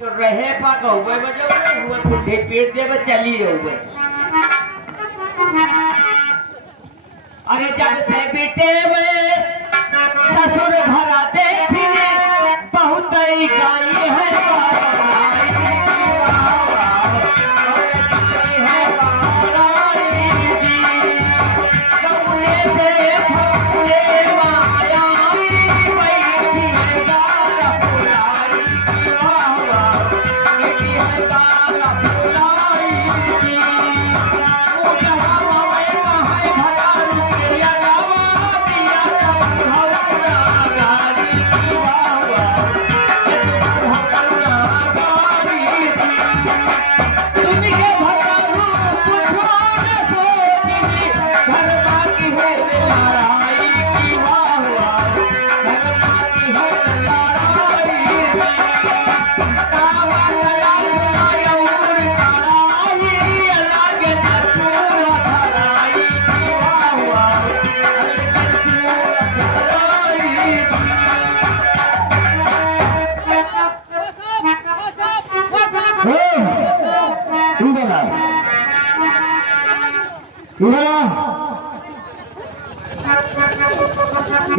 रहे पा गौवे बजो हुए बुढ़े पेट दे चली गौवे। अरे जब से बेटे वे ससुर भरा देखने बहुत ही गाई है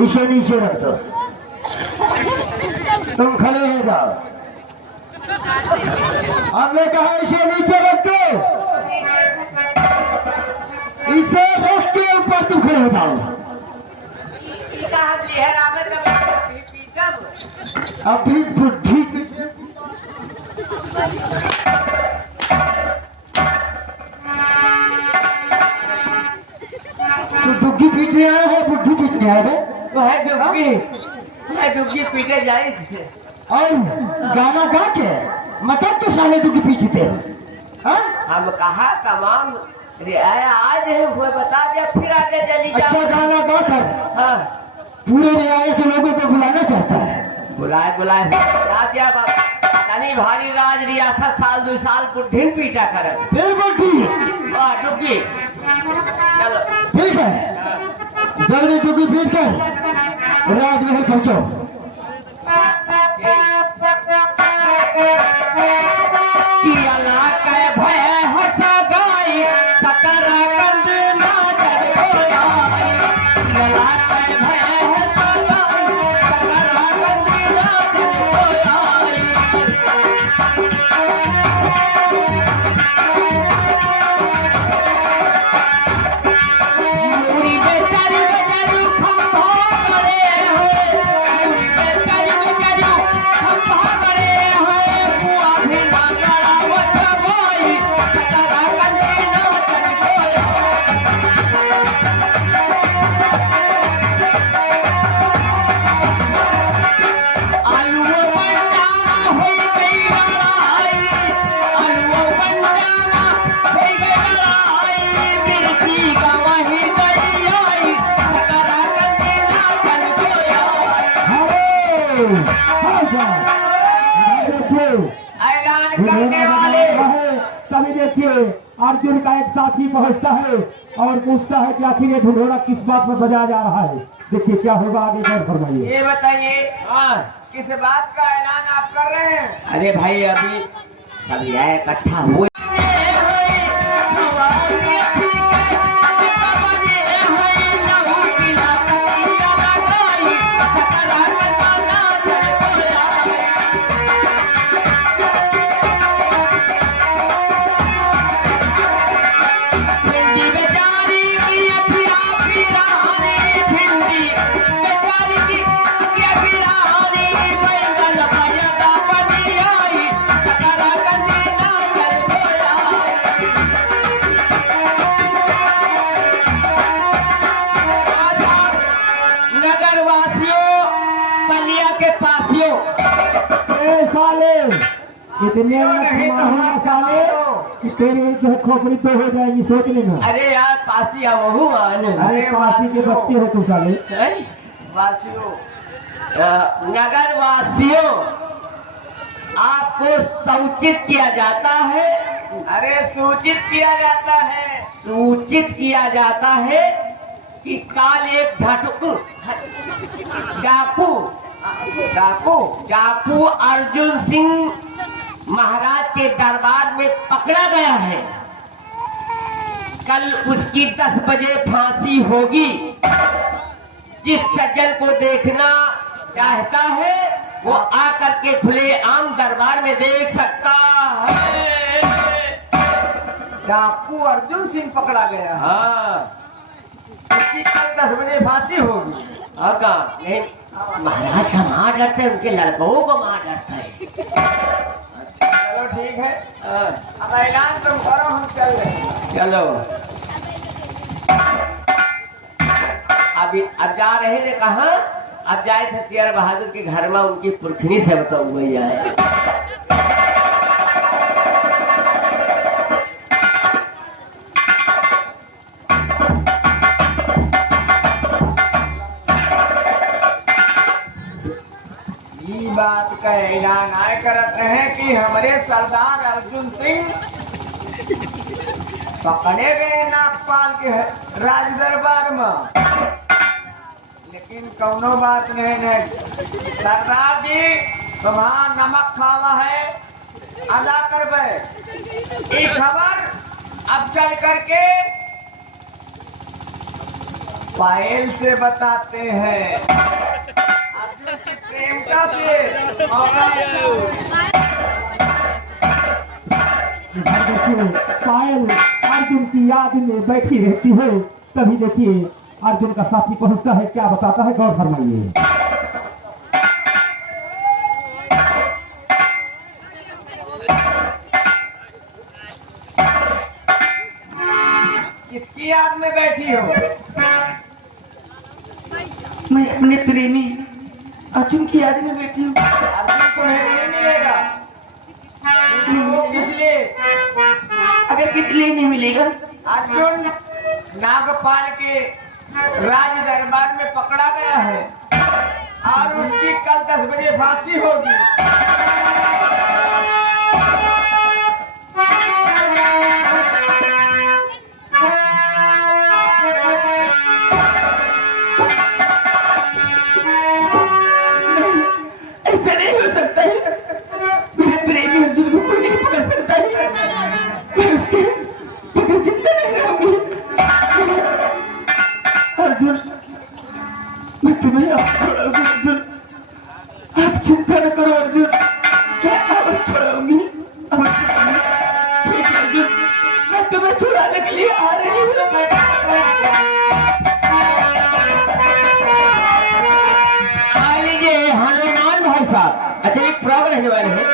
इसे नीचे रख दो। तुम खड़े हो जाओ। हमने कहा इसे नीचे रख दो। इसे रख के ऊपर तुम खड़े हो जाओ। अभी बुद्धि तो दुग्गी पीटने आया है, बुद्धि पीटने आया है। तो है दुग्गी पीटे जाए और गाना गा के मतलब तो साले दुग्गी पीटते हैं। हम कहा तमाम आज है वो बता दिया फिर आगे चली जाओ। अच्छा गाना गा कर हाँ पूरे रियायत के लोगों को बुलाना चाहता है। बुलाए दिया कनी भारी राज रियासत साल 2 साल बुढ़ी पीटा करे दुग्गी। चलो ठीक है जल्दी दुग्गी पीट कर राजमहल पहुंचो। सभी देखिए अर्जुन का एक साथी पहुंचता है और पूछता है कि आखिर ये ढिढोरा किस बात में बजाया जा रहा है। देखिए क्या होगा आगे और फरमाइए। ये बताइए किस बात का ऐलान आप कर रहे हैं? अरे भाई अभी सब आए इकट्ठा हुए इतने साले कि तेरी जो खोपड़ी तो हो जाएगी सोच लेना। अरे यार पासी वहू अरे पासी के बच्चे हो तुम साले। वासियों नगर वासियों आपको सूचित किया जाता है। अरे सूचित किया जाता है कि काल एक डाकू अर्जुन सिंह के दरबार में पकड़ा गया है। कल उसकी 10 बजे फांसी होगी। जिस सज्जन को देखना चाहता है वो आकर के खुले आम दरबार में देख सकता है। डाकू अर्जुन सिंह पकड़ा गया। हाँ, उसकी कल 10 बजे फांसी होगी। होगा नहीं, महाराज का मार डरते हैं, उनके लड़कों को मार डरता है। चलो ठीक है, अब ऐलान तुम करो, हम चल रहे हैं। चलो अब जा रहे ने कहा, अब जाए थे शेर बहादुर के घर में, उनकी पुरखनी से बताओ वही आए। ये बात का ऐलान आए करते हैं कि हमारे सरदार अर्जुन सिंह पकड़े गए नागपाल के राज दरबार में। लेकिन कौनो बात नहीं, सरदार जी तुम्हारा नमक खावा है, अदा करबे। ये खबर अब चल करके पायल से बताते हैं। अर्जुन की प्रेमिका से देखिए पायल अर्जुन की याद में बैठी रहती है। तभी देखिए अर्जुन का साथी पहुंचता है, क्या बताता है, गौर फरमाइए। किसकी याद में बैठी हो? मैं अपने प्रेमी अर्जुन की याद में बैठी हूँ। अर्जुन को नहीं मिलेगा। वो किस लिए? अगर किस लिए नहीं मिलेगा? अर्जुन नागपाल के राज दरबार में पकड़ा गया है और उसकी कल 10 बजे फांसी होगी। ऐसा नहीं हो सकता है। मेरे प्रेमी अर्जुन को कोई नहीं पकड़ सकता है। मैं उसके बगैर जिंदा नहीं रहूंगी। अर्जुन, मैं तुम्हें अब छोड़ूंगी। अर्जुन, आप चिंता न करो अर्जुन, मैं अब छोड़ूंगी। अब छोड़ूंगी। ठीक है अर्जुन, मैं तुम्हें छुड़ाने के लिए आ रही हूँ। हनुमान भाई साहब अतिरिक्त फ्रॉक रहने वाले हैं।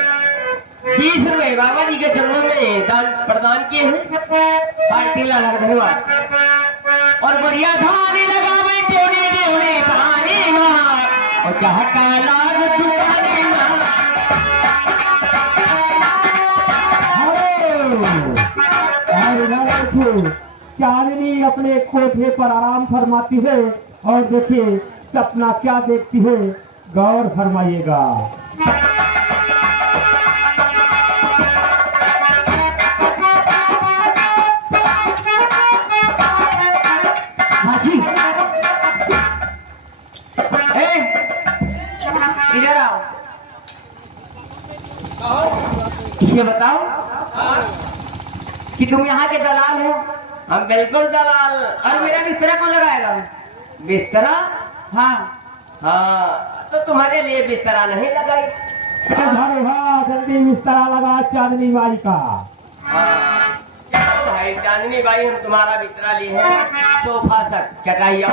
20 रुपए बाबा जी के चरणों में दान प्रदान किए हैं। पार्टी लाला का धन्यवाद। और बढ़िया धानी लगा मैं ड्योड़ी ड्योड़ी पानी मार और चाहता लाग दुकानी मार। चांदनी अपने कोठे पर आराम फरमाती है और देखिए सपना क्या देखती है, गौर फरमाइएगा। हाजी इधर आओ, ये बताओ कि तुम यहाँ के दलाल हो? हम बिल्कुल दलाल। और मेरा बिस्तरा कौन लगाएगा? बिस्तरा? हाँ हाँ, तो तुम्हारे लिए बिस्तरा नहीं लगाई। जल्दी बिस्तरा लगा चांदनी बाई का। हाँ, चलो भाई चांदनी बाई, हम तुम्हारा बिस्तरा लिए हैं। सोफा सेट क्या चाहिए?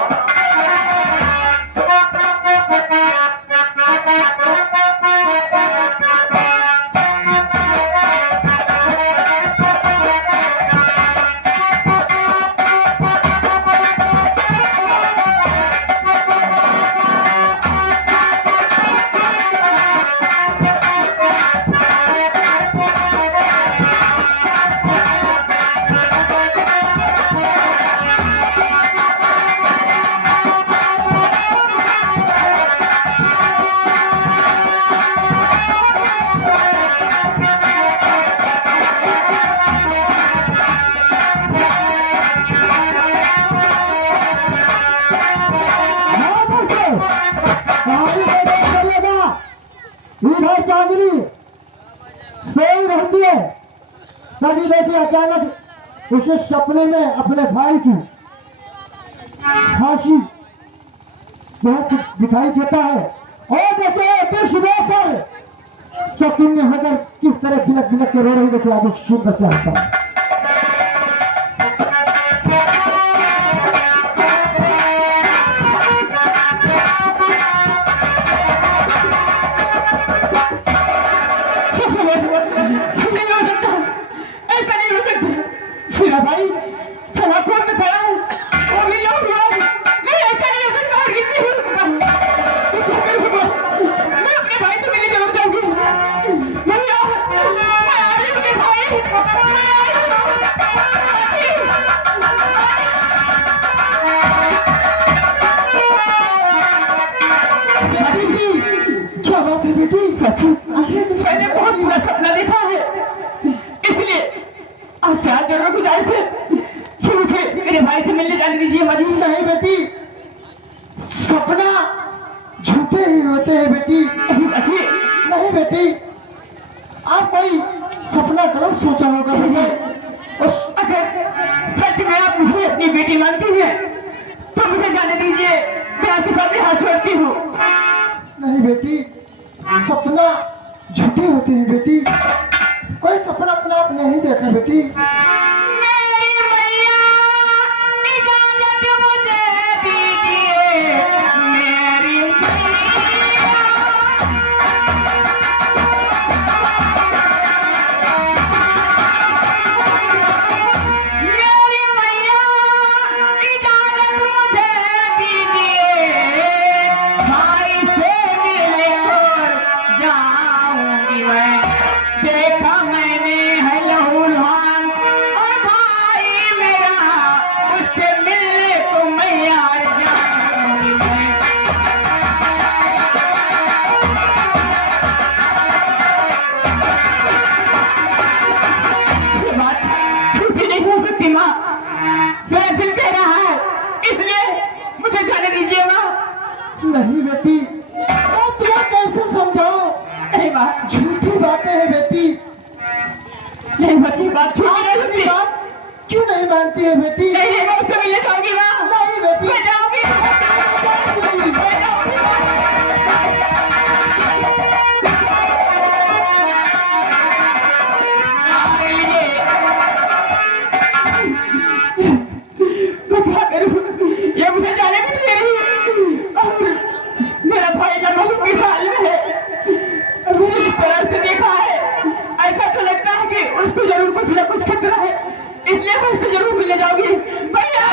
सोई रहती है, तभी देखिए अचानक उसे सपने में अपने भाई की फांसी बहुत दिखाई देता है। और देखिए फिर सुबह पर शकुनी होकर किस तरह बिलक बिलक के रो रही, देखिए आगे सुन बच्चा आता है। भाई सलाखों में खड़ा हूँ, वो भी लोग नहीं, ऐसा नहीं हो सकता। और कितनी मैं अपने भाई से मिलने जरूर जाऊंगी। भैया मैं आ रही हूँ भाई, क्या बात है बेटी? मैंने बहुत बुरा सपना देखा है, इसलिए आपसे हाथ जोड़ रहा गुजारिश है कि मुझे मेरे भाई से मिलने जाने दीजिए। मजीद नहीं बेटी, सपना झूठे ही होते हैं बेटी। अच्छी नहीं बेटी, आप कोई सपना गलत सोचा होगा बेटी। अगर सच में आप मुझे अपनी बेटी मानती हैं तो मुझे जाने दीजिए, मैं आपके सामने हाथ जोड़ती हूँ। नहीं बेटी, सपना झूठे होते हैं बेटी, कोई सपना अपना आप नहीं देखा बेटी। मेरी मैया इजाजत मुझे दीजिए, मेरी मैया इजाजत मुझे दीजिए, भाई से मिलकर जाऊंगी मैं। देखा मैंने है लहूलहान और भाई मेरा, उससे मिलने को मैं यार जाऊंगी मैं। ये बात झूठी नहीं हो सकती माँ, मेरा दिल कह रहा है, इसलिए मुझे जाने दीजिए माँ। नहीं बेटी, मैं तुम्हें कैसे समझाऊं? नहीं माँ, झूठी बातें हैं बेटी। नहीं बच्ची, बात झूठी नहीं होती। क्यों नहीं मानती है बेटी? नहीं, मैं उससे मिलने जाऊंगी माँ। नहीं बेटी, मैं जाऊंगी, मैं जाऊंगी। मैं क्या करूं? ये मुझे जाने भी दे रही और मेरा भाई का बहुत की हाल में है। मैंने जिस तरह से देखा है, ऐसा तो लगता है कि उसको जरूर कुछ न कुछ खतरा है, इसलिए मैं उससे जरूर मिलने जाऊंगी। भैया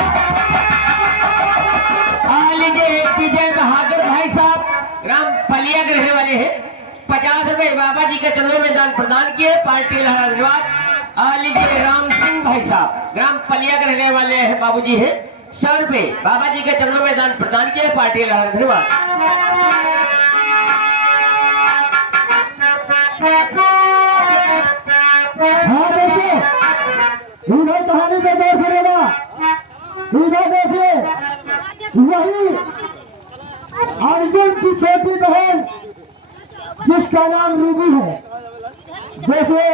लीजिए विजय बहादुर भाई साहब ग्राम पलिया के रहने वाले हैं, 50 रुपए बाबा जी के चरणों में दान प्रदान किए, पार्टी धन्यवाद। लीजिए राम सिंह भाई साहब ग्राम पलिया के रहने वाले हैं, बाबूजी हैं, 100 रुपए बाबा जी के चरणों में दान प्रदान किए, पार्टी धन्यवाद। हाँ देखिए, इधर कहानी पे देख लेना, इधर देखिए, वही अर्जुन की छोटी बहन जिसका नाम रूबी है, देखिए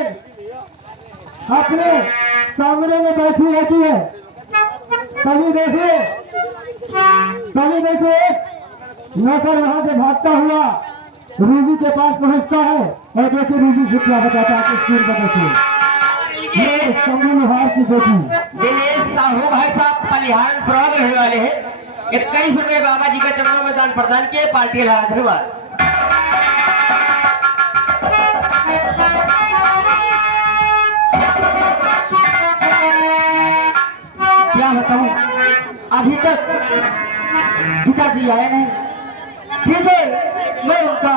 अपने कमरे में बैठी रहती है। कभी देखिए नौकर वहां से भागता हुआ रूबी के पास पहुंचता है और देखिए रूबी से क्या बताता है, स्क्रीन पर देखिए। ये शंभू लोहार की बेटी दिनेश साहू भाई साहब पलिहान प्रभाग रहने वाले हैं, 21 रुपए बाबा जी के चरणों में दान प्रदान किए, पार्टी धन्यवाद। क्या बताऊं, अभी तक पिताजी आए नहीं। ठीक है, मैं उनका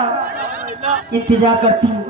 इंतजार करती हूँ।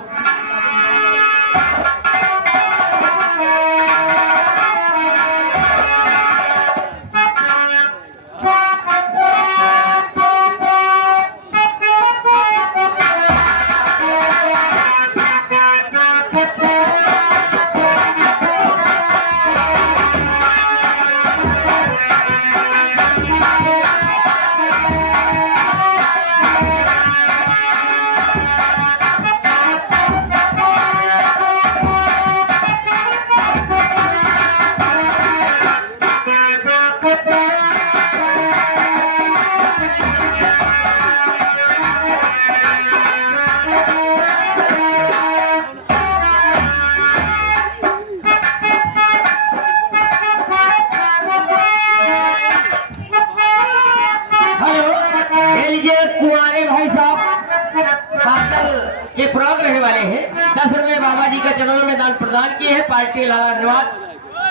जी के चरणों में दान प्रदान किए हैं। पार्टी लाला धन्यवाद।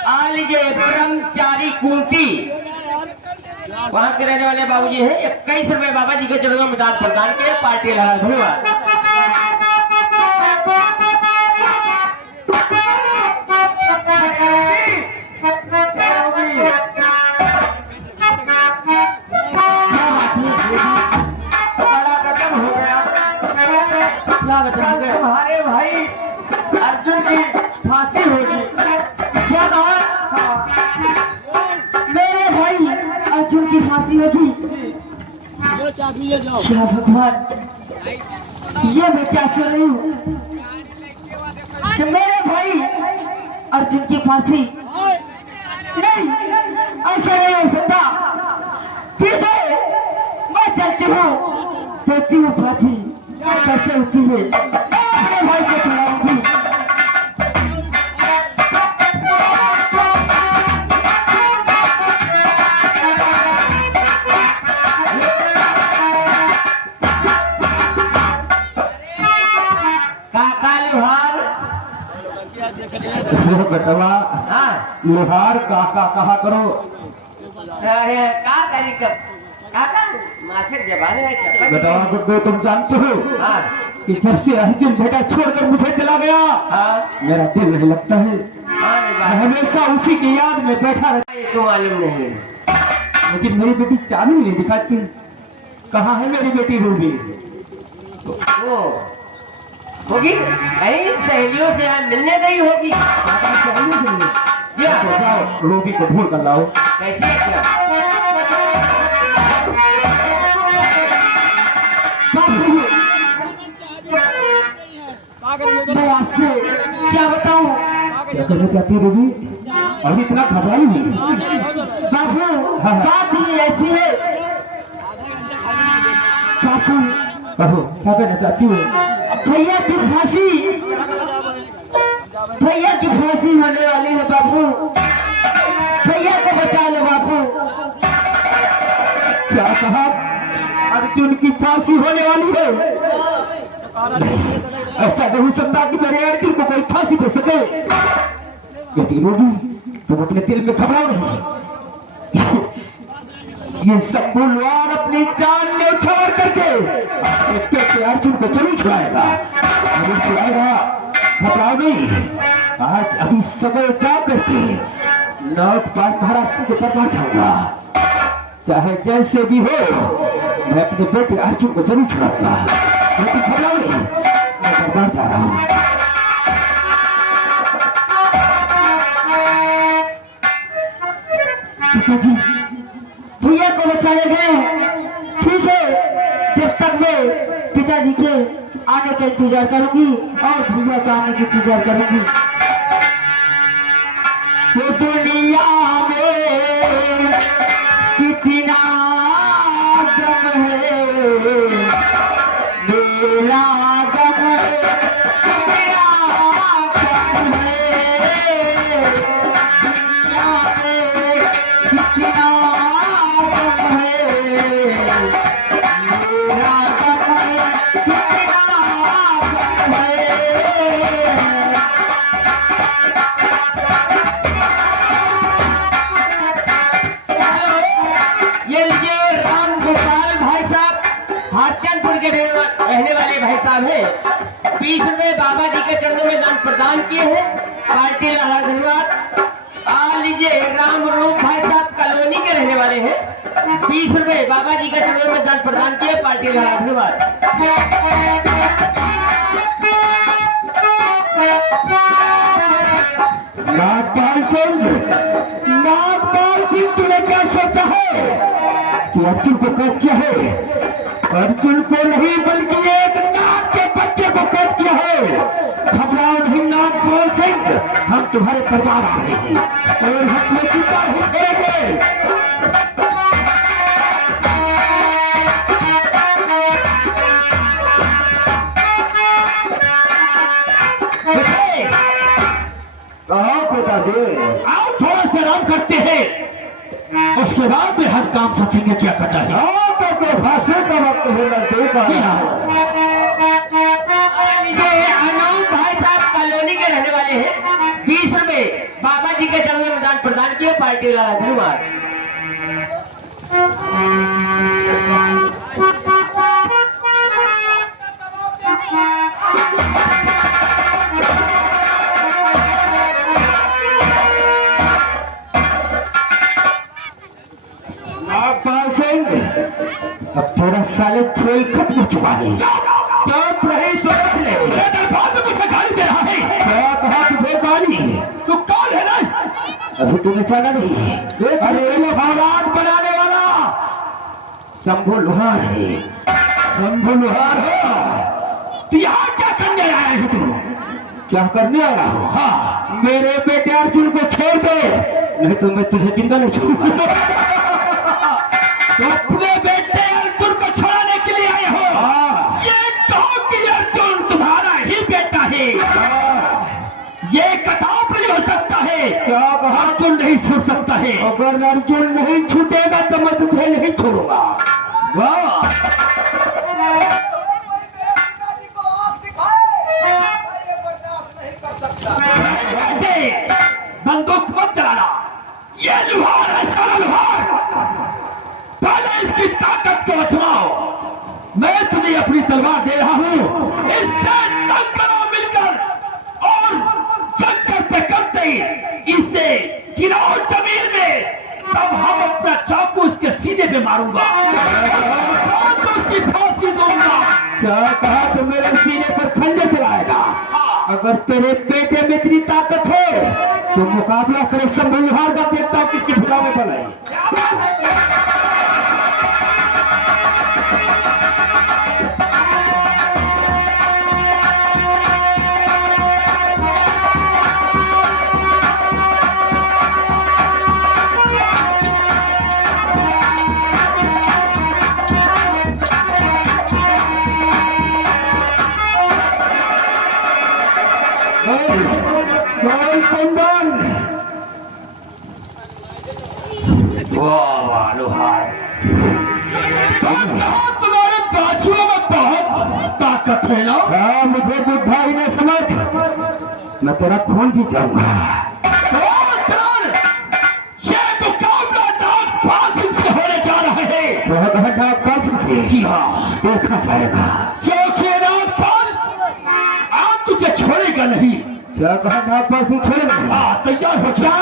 आ लीजिए ब्रह्मचारी कुंती, वहां के रहने वाले बाबूजी हैं। 21 रुपए बाबा जी के चरणों में दान प्रदान किए। पार्टी लाला धन्यवाद। तुम्हारे भाई अर्जुन की फांसी होगी। क्या कहा? मेरे भाई अर्जुन की फांसी होगी? क्या भगवान, ये मैं क्या सुन रही हूँ कि मेरे भाई अर्जुन की फांसी? नहीं, ऐसा नहीं हो सकता। फिर मैं चलती हूँ, देखती हूँ फांसी कैसे होती है, अपने भाई को छुड़ाऊंगी। बेटवा हाँ लोहार काका कहा करो। अरे का तारीख काका मासिक जबान है बेटवा गुड्डो, तुम जानते हो हाँ कि जब से अर्जुन बेटा छोड़कर मुझे चला गया, हाँ मेरा दिल नहीं लगता है। हाँ मैं हमेशा उसी की याद में बैठा रहता। ये तो मालूम नहीं। लेकिन मेरी बेटी चांदी नहीं दिखाती। कहाँ है मेरी बेटी रूबी? वो होगी कहीं सहेलियों से यहाँ मिलने गई होगी। तो जाओ रूबी को ढूंढ कर लाओ। कैसे क्या? मैं आपसे क्या बताऊं? क्या करना चाहती है रूबी? अभी इतना घबराई नहीं। बाबू हाँ। बात ही ऐसी है। बाबू कहो क्या करना चाहती हो? भैया की फांसी, भैया की फांसी होने वाली है बाबू। भैया को बचा लो बाबू। क्या कहा? अर्जुन की फांसी होने वाली है? ऐसा नहीं हो सकता कि मेरे अर्जुन को कोई फांसी दे सके। यदि रूबी तुम अपने दिल में घबराओ नहीं। ये सब बुलवान अपनी जान में छोड़ करके अपने अर्जुन को जरूर छुड़ाएगा, जरूर छुड़ाएगा। घबराओ नहीं। आज अभी समय जा करके लौट पास महाराष्ट्र के दरबार जाऊंगा। चाहे जैसे भी हो, मैं अपने बेटे अर्जुन को जरूर छुड़ाऊंगा। लेकिन घबराओ नहीं, मैं दरबार जा रहा हूँ। पिताजी भैया को बचाए गए। ठीक है, जब तक मैं पिताजी के आने का इंतजार करूंगी और भैया के आने का इंतजार करूंगी। वो दुनिया में कितना गम है, मेरा गम तेरा गम है। दुनिया में कितना गम है, मेरा गम कितना गम है। ये लीजिए राम गोपाल भाई साहब, हाटचंदपुर के रहने वाले भाई साहब हैं। 20 रुपए बाबा जी के चरणों में दान प्रदान किए हैं। पार्टी लाला धन्यवाद। आ लीजिए राम रूप भाई साहब कॉलोनी के रहने वाले हैं। 20 रुपए बाबा जी के चरणों में दान प्रदान किए। पार्टी लाला धन्यवाद। नागपाल सिंह, नागपाल सिंह, तूने क्या सोचा है कि अर्जुन को कैद किया है? अर्जुन को नहीं बल्कि एक नाग के बच्चे को कैद किया है। घबराओ नहीं नागपाल सिंह, हम तुम्हारे परिवार आ रहे हैं और हम में चिंता नहीं करेंगे। कहो पिताजी, आओ थोड़ा सा आराम करते हैं, उसके बाद में हर काम सोचेंगे क्या करना है। हाँ तो फांसी का वक्त है, नजदीक आ रहा है। ये अनूप भाई साहब कॉलोनी के रहने वाले हैं। 20 रुपए बाबा जी के चरणों में दान प्रदान किए। पार्टी वाला धन्यवाद। अब तेरा साले खेल खत्म हो चुका है। चुप रही सोच ले। मुझे गाली दे रहा है। क्या कहा तुझे गाली? तू कौन है ना? अभी तुम्हें जाना नहीं। अरे ये हालात बनाने वाला शंभू लोहार है। शंभू लोहार हो तो यहाँ क्या करने आया है? तू क्या करने आया हो? हाँ, मेरे बेटे अर्जुन को छोड़ दे, नहीं तो मैं तुझे जिंदा नहीं छोड़ूंगा। तो अपने बेटे अर्जुन को छुड़ाने के लिए आए हो? हाँ। ये कहो कि अर्जुन तुम्हारा ही बेटा है। हाँ। ये कदाप नहीं हो सकता है। क्या अर्जुन नहीं छूट सकता है? अगर अर्जुन नहीं छूटेगा तो मैं तुझे नहीं छोड़ूंगा। वाह, बंदूक मत चलाना। ये लोहार है, सारा लोहार। पहले इसकी ताकत को आजमाओ। मैं तुम्हें अपनी तलवार दे रहा हूं, इससे जंग करो मिलकर, और जंग करते करते इसे गिराओ जमीन में, तब हम अपना चाकू इसके सीने पे मारूंगा तो उसकी फांसी दूंगा। क्या कहा? तो मेरे सीने पर खंजर चलाएगा। अगर तेरे पेटे में इतनी ताकत है तो मुकाबला करे शंभू लोहार का। देखता हूं किसकी भुजा में बल है। वाह लोहार, तुम्हारे बाजुओं में बहुत ताकत है ना? हाँ, मुझे बुढ़ा ही नहीं समझ, मैं तेरा खून भी जाऊंगा। ये होने जा रहा है। नागपाल से? जी हाँ, देखा जाएगा। क्योंकि नागपाल आप तुझे छोड़ेगा नहीं। क्या कहा? नागपाल से छोड़ेगा? हाँ, तैयार हो जा।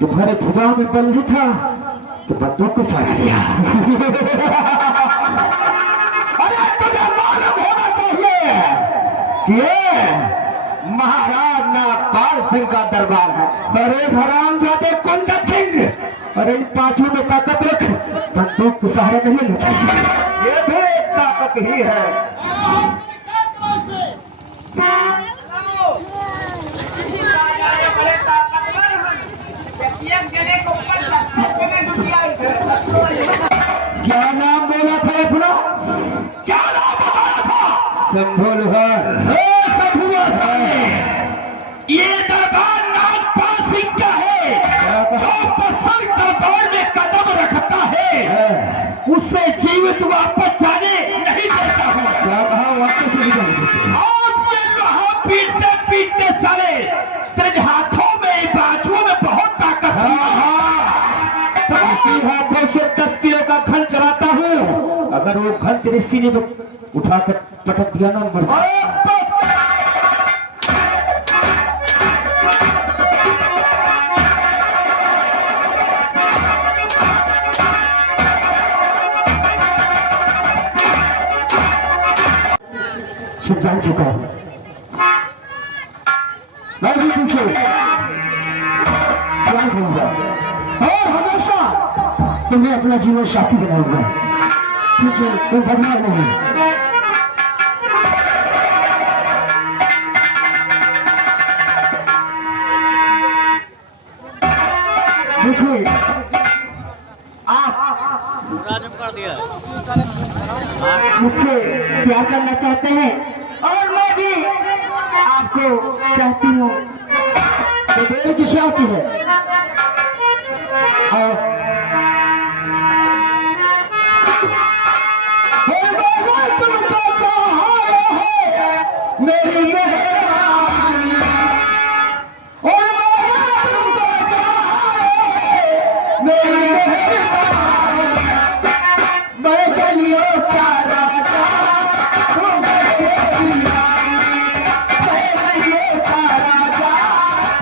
तुम्हारे भुजाओं में बल नहीं था तो बंदूक को सहारा दिया। अरे तुझे मालूम होना चाहिए कि ये महाराज नागपाल सिंह का दरबार है। अरे हरामजादे कुंदन सिंह, अरे इन पांचों में ताकत रख, बंदूक को सहारा नहीं लेना चाहिए। ये भी एक ताकत ही है। क्या नाम बोला था अपना? क्या नाम बताया था? शंभू लोहार। शंभू लोहार, ये दरबार नागपाल सिंह का है। जो पसंद दरबार में कदम रखता है उससे जीवित वापस जाने नहीं देता हूँ। क्या कहा? वापस नहीं जाने देते। और ये लोहा पीटते पीटते सारे तेरे हाथों में, बाजुओं में बहुत ताकत है। हाथों से 10 किलो का घन कराता हूँ। अगर वो घन तेरे सीने को उठाकर पटक दिया ना, मर सब जान चुका हूँ। मैं भी पूछो क्या कहूँगा, और हमेशा तुम्हें अपना जीवन साथी बनाऊंगा। तुझे कोई बदनाम नहीं। देखिए आप मुझसे प्यार करना चाहते हैं और मैं भी आपको चाहती हूँ। तो देर किस आती है और तुम तो मेरी मेहरबानी और मेरी मेहरबानी मैं गलियों का राजा तुम मेरी रानी मैं गलियों का राजा तुम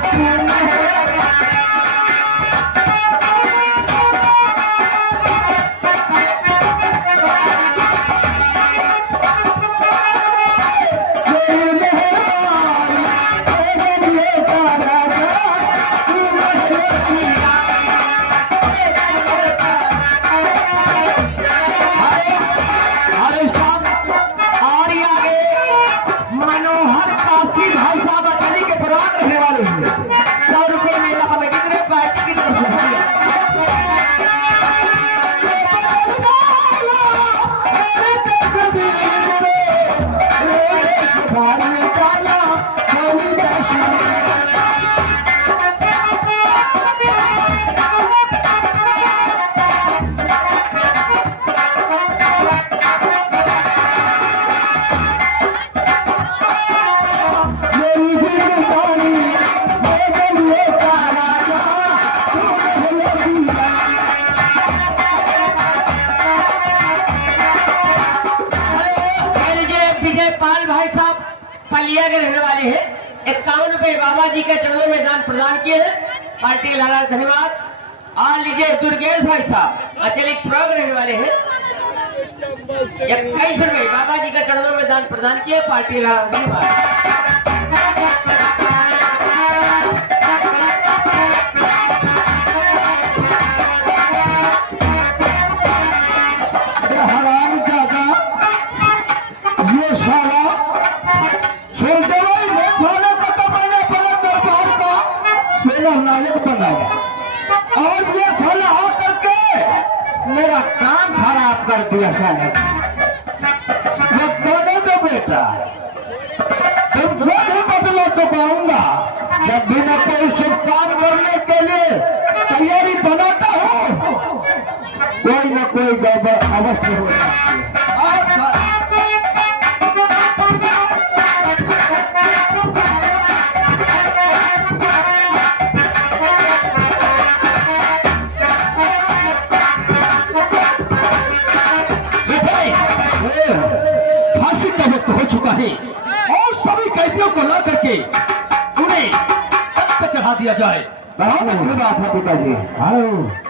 पलिया के रहने वाले हैं। 51 रुपए बाबा जी के चरणों में दान प्रदान किए हैं। पार्टी लाला धन्यवाद। और लीजिए दुर्गेश भाई साहब अचलिक प्रयोग रहने वाले हैं। 21 रुपए बाबा जी के चरणों में दान प्रदान किए। पार्टी लाला धन्यवाद। हराम जादा ये साला नायक बनाया और ये फल आकर के मेरा काम खराब कर दिया साहब। मैं दोनों तो बेटा तुम जो भी बदला तो पाऊंगा जब भी मैं कोई शुभ काम करने के लिए तैयारी बनाता हूँ कोई न कोई गड़बड़ अवश्य हो जाती हो चुका है और सभी कैदियों को ला करके उन्हें चढ़ा दिया जाए। बहुत अच्छी बात है पिताजी।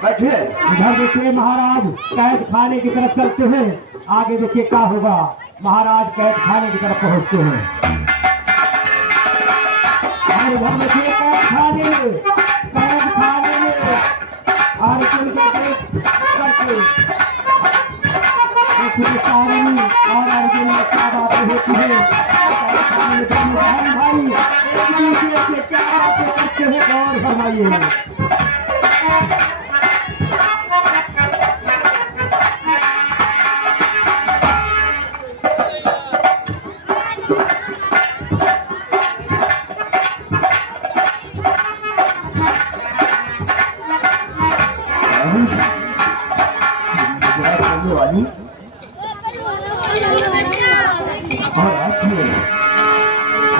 बैठिए। इधर देखिए महाराज कैद खाने की तरफ चलते हैं। आगे देखिए क्या होगा। महाराज कैद खाने की तरफ पहुंचते हैं और इधर देखिए कैद खाने में और और अर्जुन में क्या बातें होती है भाई क्या बातें करते हैं और फरमाइए।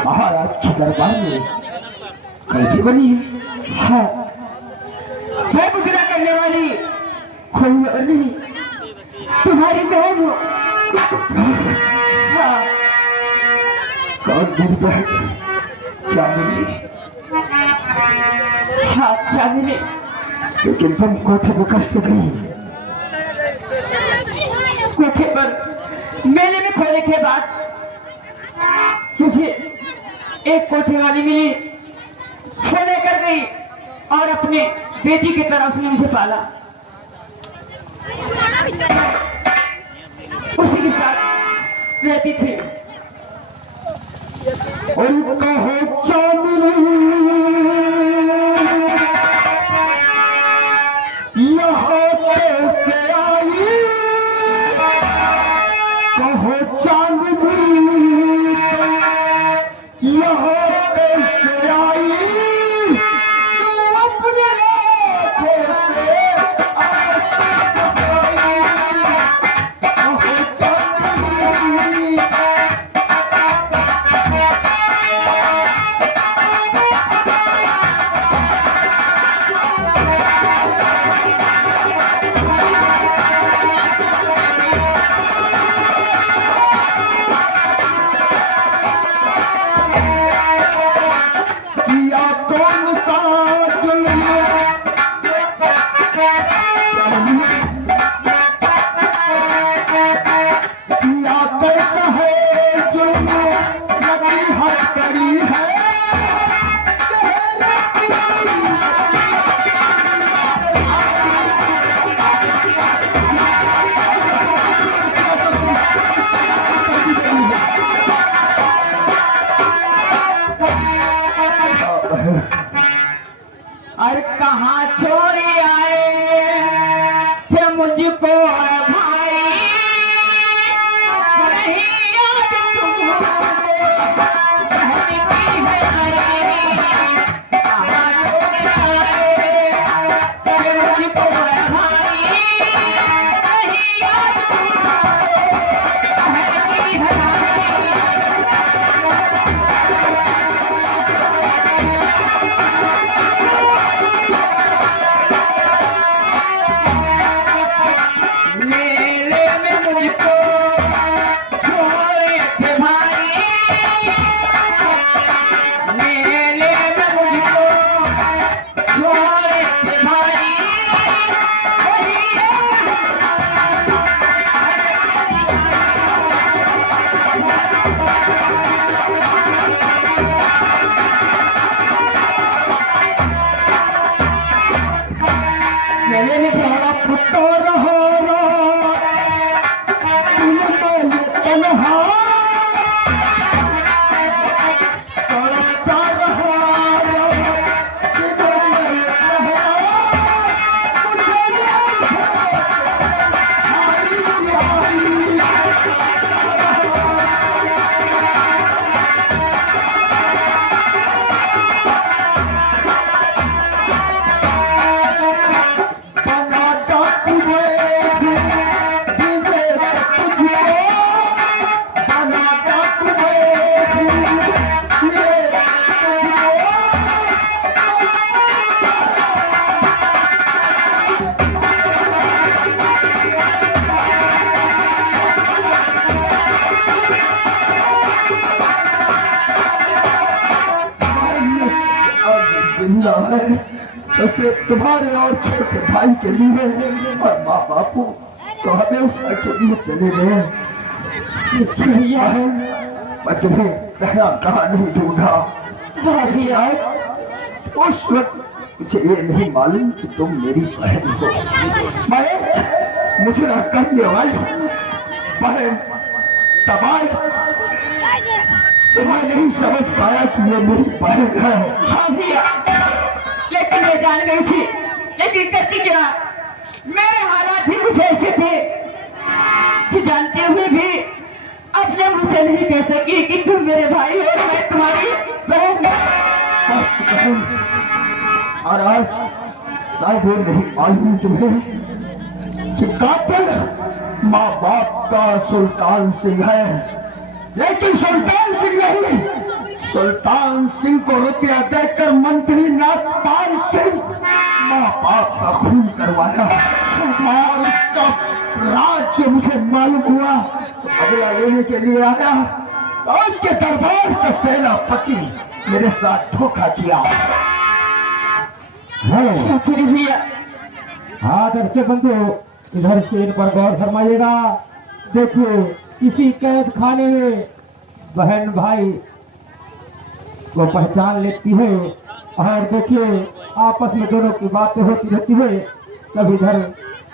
महाराज की दरबार में कैदी बनी है। मैं गुजरा करने वाली कोई नहीं तुम्हारी बहन हो। कौन दुर्गा चांदनी? हाँ चांदनी। लेकिन तुम कोठे पर कैसे गई? कोठे पर मेले में खोने के बाद तुझे एक कोठे वाली मिली, वो लेकर गई और अपने बेटी की तरह उसने मुझे पाला। उसी के साथ रहती थी। उनका हो चांदनी बहन। और कहाँ छोड़ी आए थे मुझको भाई, नहीं याद तुमको बहन की है आई। कहाँ छोड़ी आए थे मुझको भाई, नहीं याद तुमको बहन की है आई। मेले में मुझको छोड़े थे भाई, मेले में मुझको छोड़े थे भाई, मेले में थोड़ा पुतो रहो रो, तुम बोले तन्हा तड़पता रहो रो, तुम बोले तन्हा, मुझे नहीं जिंदा है तो सिर्फ तुम्हारे और छोटे भाई के लिए, और माँ बापू तो हमेशा के लिए चले गए। भैया मैं तुम्हें कहना कहा नहीं ढूंढा भैया, उस वक्त मुझे ये नहीं मालूम कि तुम मेरी बहन हो। मैं मुझे न करने वाली बहन तबाही, तुम्हें नहीं समझ पाया कि ये मेरी बहन है। हाँ भैया, लेकिन मैं जान गई थी, लेकिन करती क्या, मेरे हालात भी कुछ ऐसे थे कि जानते हुए भी अपने मुझसे नहीं कह सकी कि तुम मेरे भाई हो और मैं तुम्हारी बहन। बस बहन, और आज शायद ये नहीं मालूम तुम्हें कि कातिल माँ बाप का सुल्तान सिंह है, लेकिन सुल्तान सिंह नहीं, सुल्तान सिंह को रुपया देकर मंत्री नागपाल सिंह माँ बाप का खून करवाया, और उसका राज्य मुझे मालूम हुआ तो बदला लेने के लिए आया, तो उसके दरबार का सेनापति मेरे साथ धोखा किया। फिर भैया हाँ दर्शक बंधु, इधर से इन पर गौर फरमाइएगा। देखिए इसी कैद खाने में बहन भाई को पहचान लेती है, और देखिए आपस में दोनों की बातें होती रहती है। तब इधर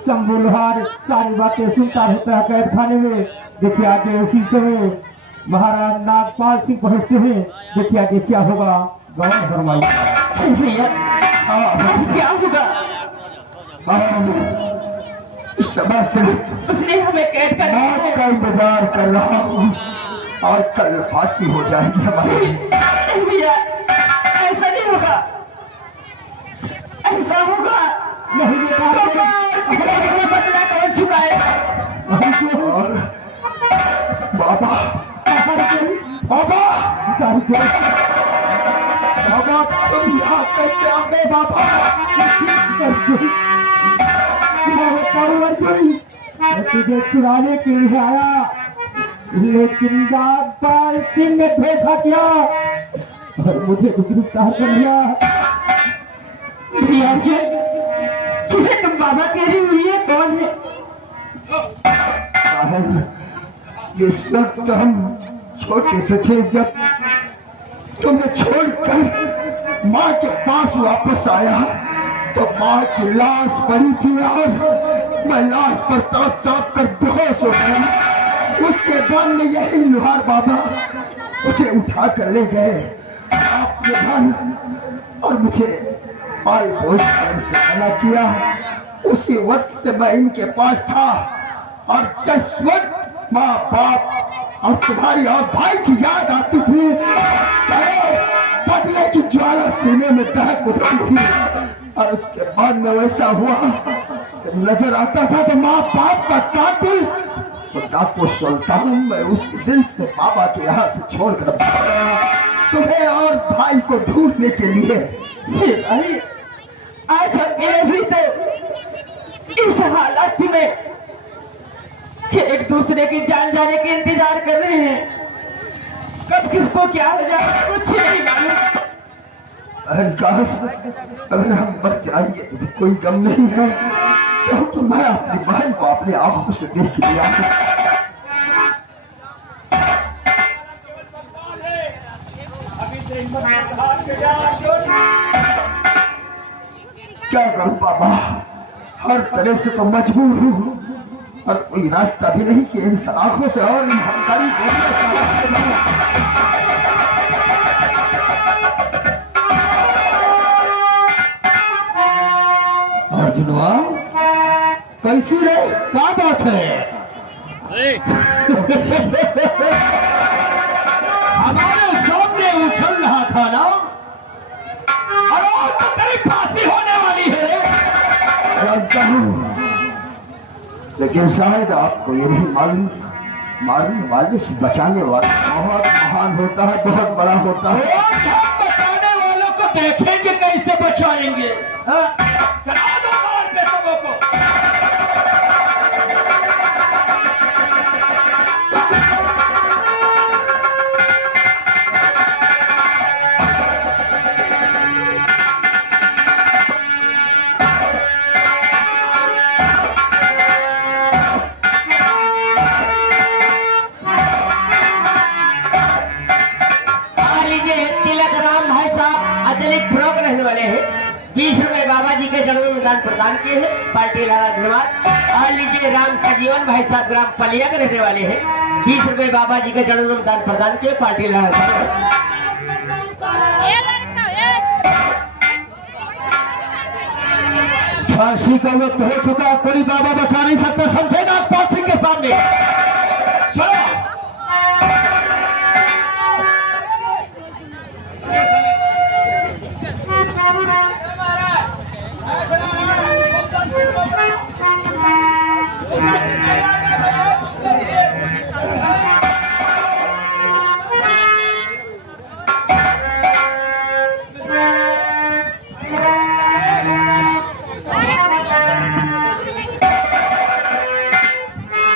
शंभू लोहार सारी बातें सुनता रहता है कैद खाने में। देखिए आगे उसी समय महाराज नागपाल सिंह पहुंचते हैं। देखिए आगे क्या होगा, गौर फरमाइएगा। भैया क्या होगा, इस समय से उसने हमें कैद कर मैं का इंतजार कर रहा हूँ, और कल फांसी हो जाएगी हमारी। भैया ऐसा नहीं होगा, ऐसा होगा नहीं बेटा, बदला कौन चुकाएगा। और बाबा बाबा बाबा तुम यहाँ कैसे आ गए बाबा? तुझे चुराने के लिए आया, लेकिन नागपाल सिंह ने धोखा किया और मुझे गिरफ्तार कर लिया। भैया जिसे तुम बाबा कह रही हुई है कौन है? इस वक्त हम छोटे थे, जब तुम्हें छोड़कर माँ के पास वापस आया तो माँ की लाश पड़ी थी, और मैं लाश पर तड़प तड़प कर बेहोश हो गया। उसके बाद में यही लोहार बाबा मुझे उठा कर ले गए, आपके धन और मुझे पाल पोस कर से अलग किया। उसी वक्त से मैं इनके पास था और जिस वक्त माँ बाप और तुम्हारी और भाई की याद आती थी बदले की ज्वाला सीने में दहक उठती थी। और उसके बाद में वैसा हुआ, जब नजर आता था तो माँ बाप का कातिल तो डाकू सुल्तान मैं उस दिन से बाबा के यहाँ से छोड़कर तुम्हें और भाई को ढूंढने के लिए। भाई आज हम मेरे भी तो इस हालात में कि एक दूसरे की जान जाने के इंतजार कर रहे हैं। कब किसको क्या हो जाए कुछ नहीं मालूम। अगर हम मर जाएंगे तो कोई गम नहीं है, क्योंकि मैं अपनी बहन को अपनी आंखों से देख लिया। क्या करूं बाबा, हर तरह से तो मजबूर हूँ और कोई रास्ता भी नहीं कि इन सलाखों से और इन हंकारी अर्जुनवा कैसी रे, क्या बात है? हमारे सामने उछल रहा था ना, अरे तो तेरी फांसी होने वाली है रे। जानता हूँ, लेकिन शायद आपको ये नहीं मालूम, मारने वाले से बचाने वाला बहुत महान होता है, बहुत बड़ा होता है। हम बचाने वालों को देखेंगे कैसे बचाएंगे। हाँ? चला दो मार पे सबों को। वाले हैं 20 रुपए बाबा जी के जन्म में दान प्रदान किए हैं, पार्टी लाला धन्यवाद। और लीजिए राम सजीवन भाई साहब ग्राम पलिया के रहने वाले हैं, 20 रुपए बाबा जी के जन्म में दान प्रदान किए, पार्टी लाला धन्यवाद। फांसी का वक्त हो चुका, कोई बाबा बचा नहीं सकता, समझे नागपाल सिंह के सामने। चलो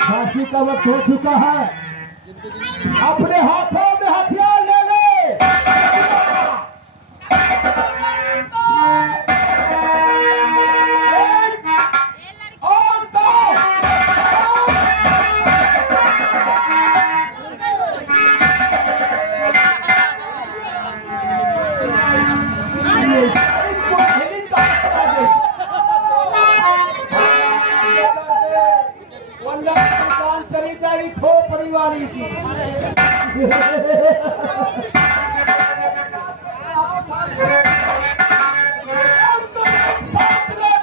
फांसी का वक्त हो चुका है, अपने हाथों में हथियार ले ले। चली जाएगी खोपड़ी वाली की।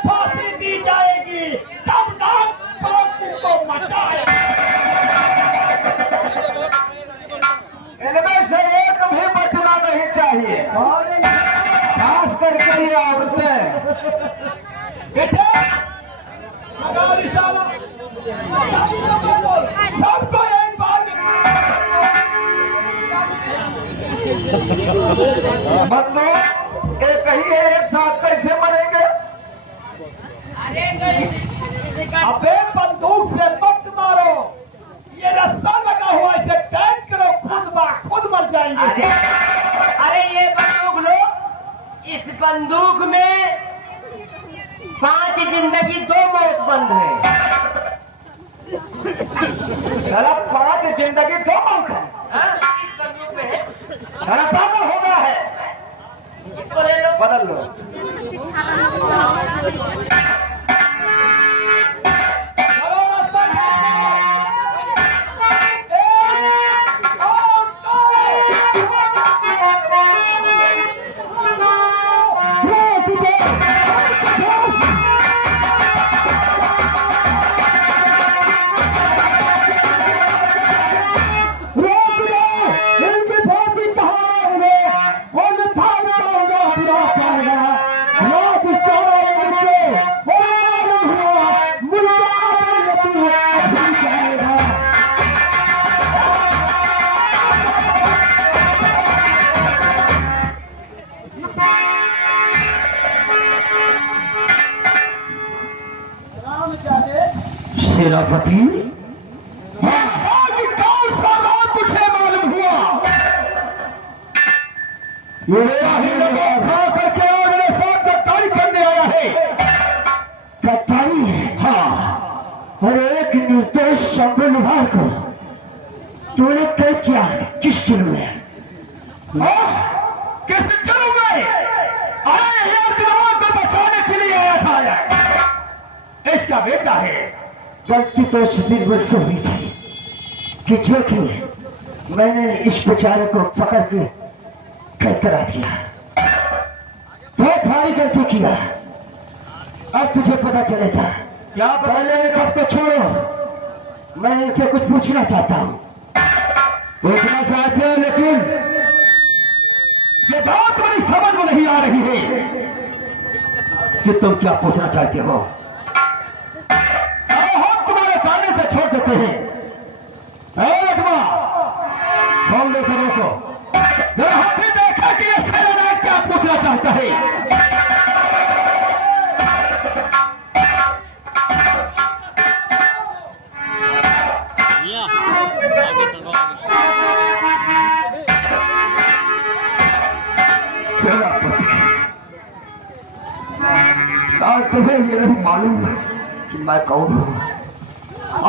फांसी दी जाएगी तब को मचाए। इनमें से एक भी बचना नहीं चाहिए, खास करके ये औरतें। सबको एक बात बंदूक एक ही है, एक साथ कैसे मरेंगे? अबे बंदूक से मत मारो, ये रास्ता लगा हुआ, इसे टैग करो, खुद मर जाएंगे। अरे ये बंदूक लो, इस बंदूक में 5 जिंदगी 2 मौत बंद है। साला 5 जिंदगी 2 मौत है। इस बंदूक में है, साला पागल हो गया है। इसको ले लो, बदल लो। चलो रास्ता सेनापति, कौन सा नाम तुझे मालूम हुआ? ये मेरा ही लगा खा करके और मेरे साथ गद्दारी करने आया है। गद्दारी? हाँ, और एक निर्दोष शंभु लुहार को तूने कैद किया। किस जुर्म में? कैसे जुर्म में? अरे यार, दिनों को बचाने के लिए आया था। इसका बेटा है। गलती तो उस दिन मुझसे हुई थी कि जो कि मैंने इस बेचारे को पकड़ के कैद करा दिया। बहुत भारी गलती किया। अब तुझे पता चलेगा। क्या? पहले एक हफ्ते छोड़ो, मैं इनसे कुछ पूछना चाहता हूँ। पूछना चाहते हो, लेकिन ये बात मेरी समझ में नहीं आ रही है कि तुम क्या पूछना चाहते हो। हम तुम्हारे सामने से छोड़ देते हैं। हम लोग सबों को जरा हमने देखा कि ये सेनानायक क्या पूछना चाहता है। तुम्हें ये नहीं मालूम कि मैं कौन हूं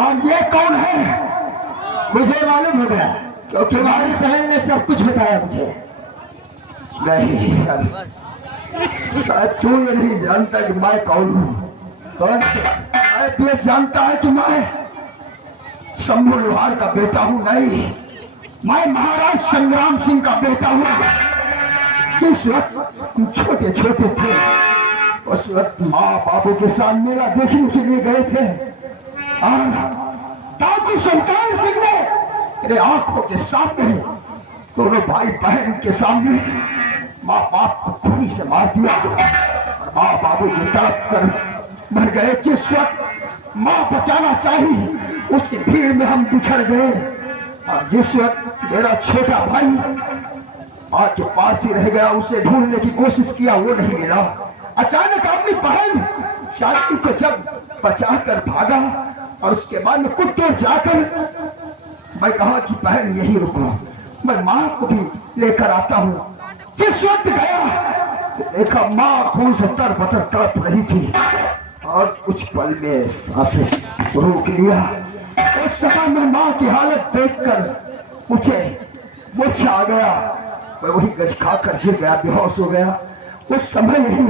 और ये कौन है? मुझे मालूम हो गया क्योंकि तुम्हारी बहन ने सब कुछ बताया मुझे। नहीं, शायद तू ये नहीं जानता कि मैं कौन हूं। कौन? तू ये जानता है कि मैं शंभु लोहार का बेटा हूं? नहीं, मैं महाराज संग्राम सिंह का बेटा हूं। जिस वक्त तुम छोटे छोटे थे उस वक्त माँ बाबू के साथ मेला देखने के लिए गए थे और ताकू सुल्तान सिंह ने तेरे आंखों के सामने दोनों भाई बहन के सामने माँ बाप को खूनी से मार दिया और माँ बाबू की तड़प कर मर गए। जिस वक्त माँ बचाना चाहिए उस भीड़ में हम बिछड़ गए और जिस वक्त मेरा छोटा भाई माँ के पास ही रह गया, उसे ढूंढने की कोशिश किया, वो नहीं मिला। अचानक अपनी बहन शांति को जब बचाकर भागा और उसके बाद में कुत्ते जाकर मैं कहा कि बहन यही रुको, मैं माँ को भी लेकर आता हूँ। जिस वक्त गया देखा माँ खून से तरबतर तड़प रही थी और कुछ पल में सांसें रोक लिया। उस समय में माँ की हालत देखकर मुझे मुझे आ गया। मैं वही गज खाकर गिर गया, बेहोश हो गया। उस समय ही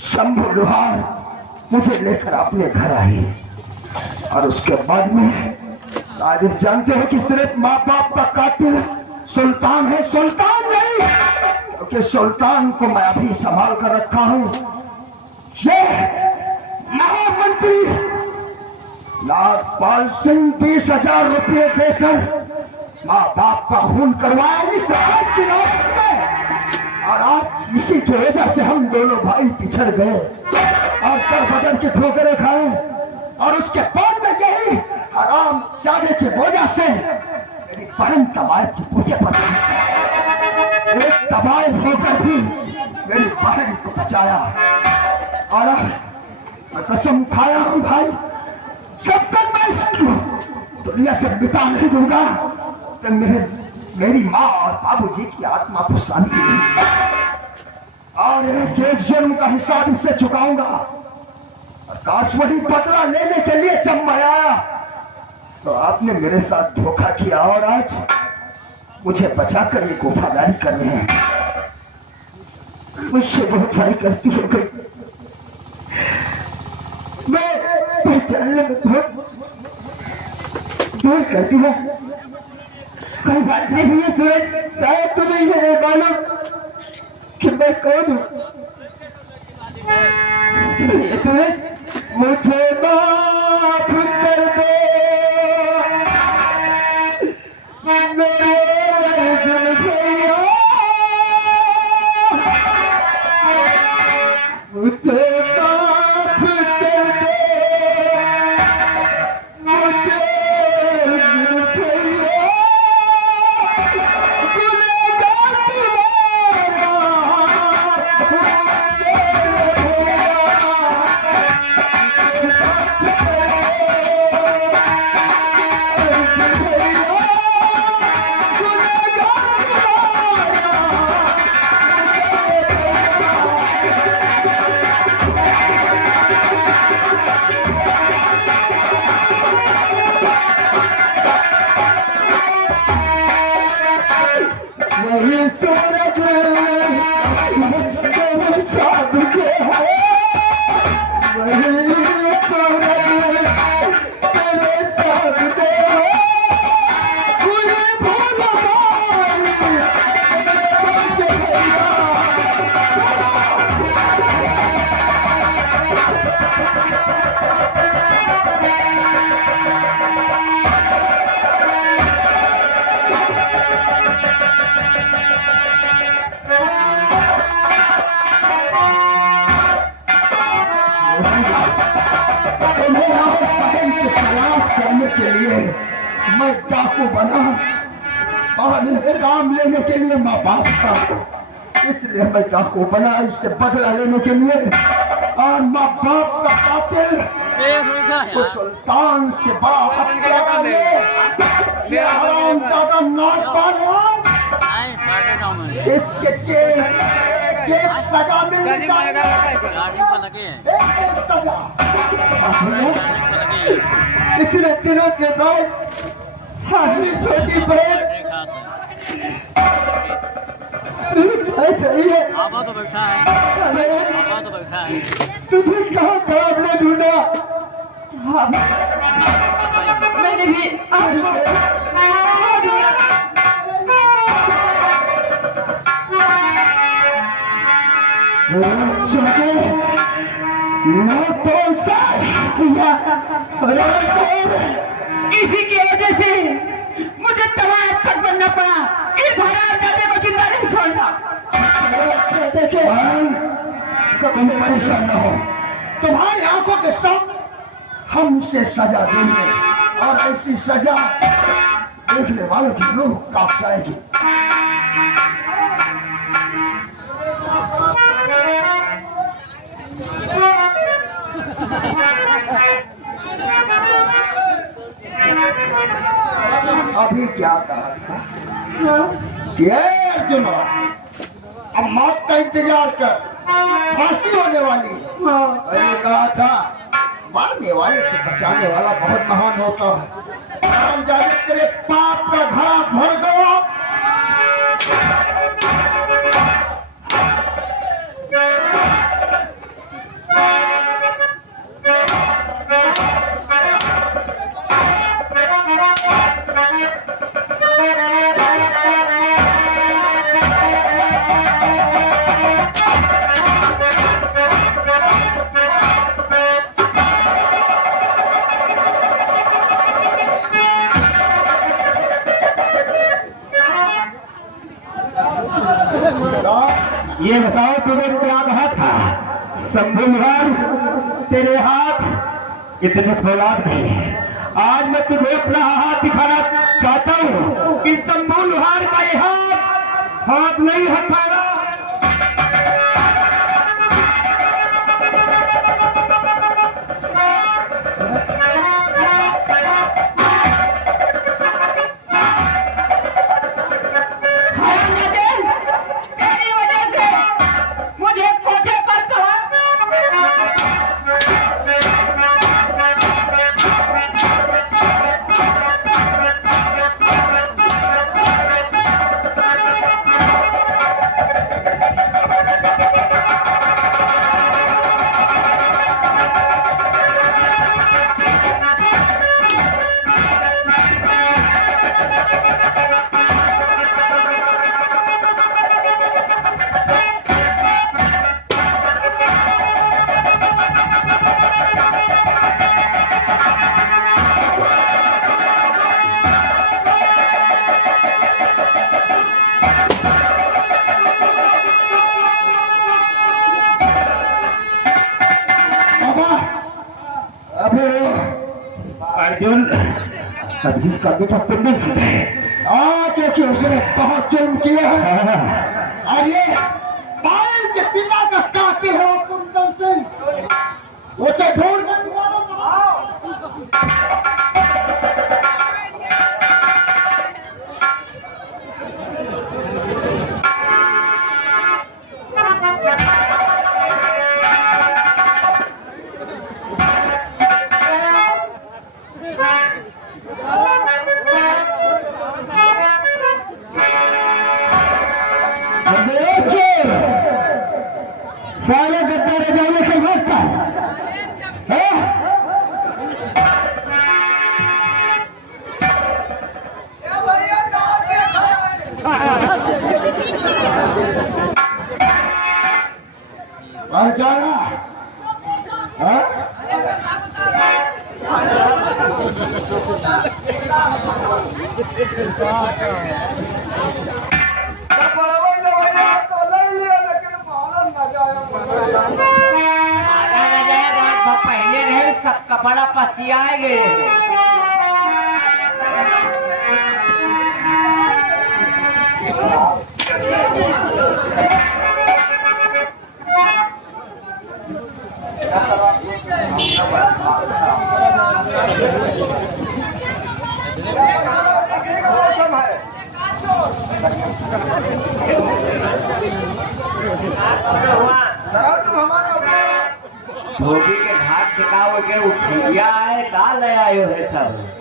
शंभु लोहार मुझे लेकर अपने घर आई और उसके बाद में आज जानते हो कि सिर्फ माँ बाप का कातिल सुल्तान है। सुल्तान नहीं, क्योंकि सुल्तान को मैं अभी संभाल कर रखा हूं। ये महामंत्री नागपाल सिंह 20,000 रुपये देकर माँ बाप का खून करवाया इस रात की रात में और आज इसी की वजह से हम दोनों भाई पिछड़ गए और कर बदल के ठोकरे खाए और उसके बाद में यही हराम जाने की वजह से मेरी बहन तबायत की मुझे पता एक तबायत होकर भी मेरी बहन को बचाया और मैं कसम खाया हूं भाई, जब तक मैं इसको दुनिया से मिटा नहीं दूंगा तब मेरी माँ और बाबूजी की आत्मा को शांति नहीं और एक जन्म का हिसाब इससे चुकाऊंगा। काश वही बदला लेने के लिए जब मैं आया तो आपने मेरे साथ धोखा किया और आज मुझे बचाकर ये वफादारी कर रहे हैं। मुझसे बहुत सारी गलती हो गई, मैं पहचानने में बहुत दूर करती हूँ। कोई बात नहीं हुई सूरज, शायद तुम्हें ये मालूम कि मैं कौन हूँ। सूरज, मुझे माफ कर दो मेरे अर्जुन भैया, मुझे माफ कर दो मुझे अर्जुन भैया, गुनहगार तुम्हारा के लिए मैं डाकू बना और इनाम लेने के लिए माँ बाप का, इसलिए मैं डाकू बना, इससे बदला लेने के लिए। और माँ बाप का कातिल तो सुल्तान से बड़ा हत्यारा है, ये हरामजादा नौजवान इसके सजा मिलनी चाहिए। इतने दिनों के बाद हमारी छोटी बहन सही है, तुझे कहाँ खराब ने ढूंढा? मैंने भी इसी की वजह से मुझे तबाह तक बनना पड़ा। इस हरामजादे को जिंदा नहीं छोड़ना। देखिए तुम परेशान न हो, तुम्हारी आंखों के सामने हम उसे सजा देंगे और ऐसी सजा देखने वालों की रूह कांप जाएगी। अभी क्या कहा था ये अर्जुन, अब मौत का इंतजार कर, फांसी होने वाली। अरे कहा था मारने वाले से बचाने वाला बहुत महान होता है। हम जाने तेरे पाप का घड़ा भर गया। ये बताओ तुझे क्या कहा था शंभू महाराज, तेरे हाथ इतने फौलाद नहीं। आज मैं तुझे अपना हाथ दिखाना चाहता हूँ कि शंभू लोहार का ये हाथ नहीं हटाना। अर्जुन अभी इसका बेटा कुंदन सिंह है। देखिए उसने बहुत जुर्म किया है। और ये पायल के पिता का कातिल है वो कुंदन सिंह। उसे ढूंढ कर सारे गद्दारे जाने के बाद का और जाना पहले रहे सब कपड़ा पसिया गए। धोबी के घाट टिकाओ के उठिया है का ले आयो है सब